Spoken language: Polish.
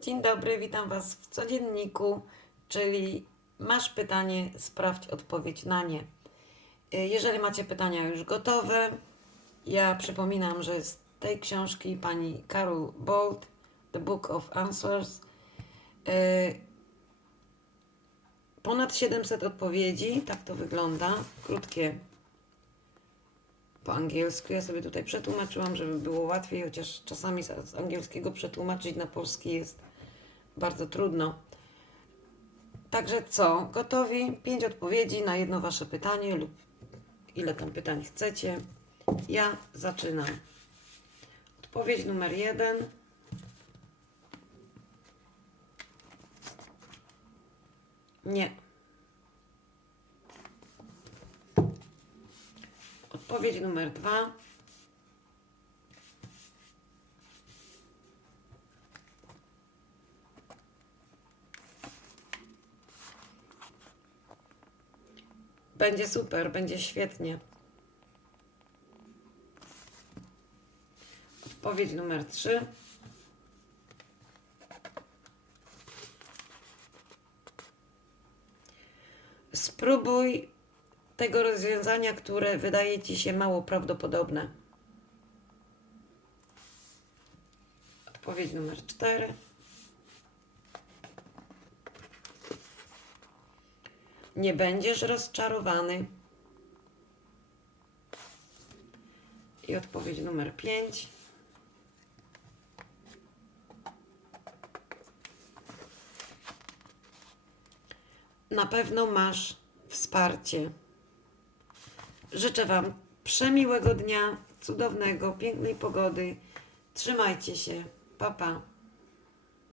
Dzień dobry, witam Was w codzienniku, czyli masz pytanie, sprawdź odpowiedź na nie. Y, Jeżeli macie pytania już gotowe, ja przypominam, że z tej książki pani Carol Bolt, The Book of Answers, y, ponad 700 odpowiedzi, tak to wygląda, krótkie po angielsku. Ja sobie tutaj przetłumaczyłam, żeby było łatwiej, chociaż czasami z z angielskiego przetłumaczyć na polski jest bardzo trudno. Także co? Gotowi? Pięć odpowiedzi na jedno Wasze pytanie lub ile tam pytań chcecie. Ja zaczynam. Odpowiedź numer jeden. Nie. Odpowiedź numer dwa. Będzie super, będzie świetnie. Odpowiedź numer trzy. Spróbuj tego rozwiązania, które wydaje Ci się mało prawdopodobne. Odpowiedź numer cztery. Nie będziesz rozczarowany. I odpowiedź numer pięć. Na pewno masz wsparcie. Życzę Wam przemiłego dnia, cudownego, pięknej pogody. Trzymajcie się. Pa, pa.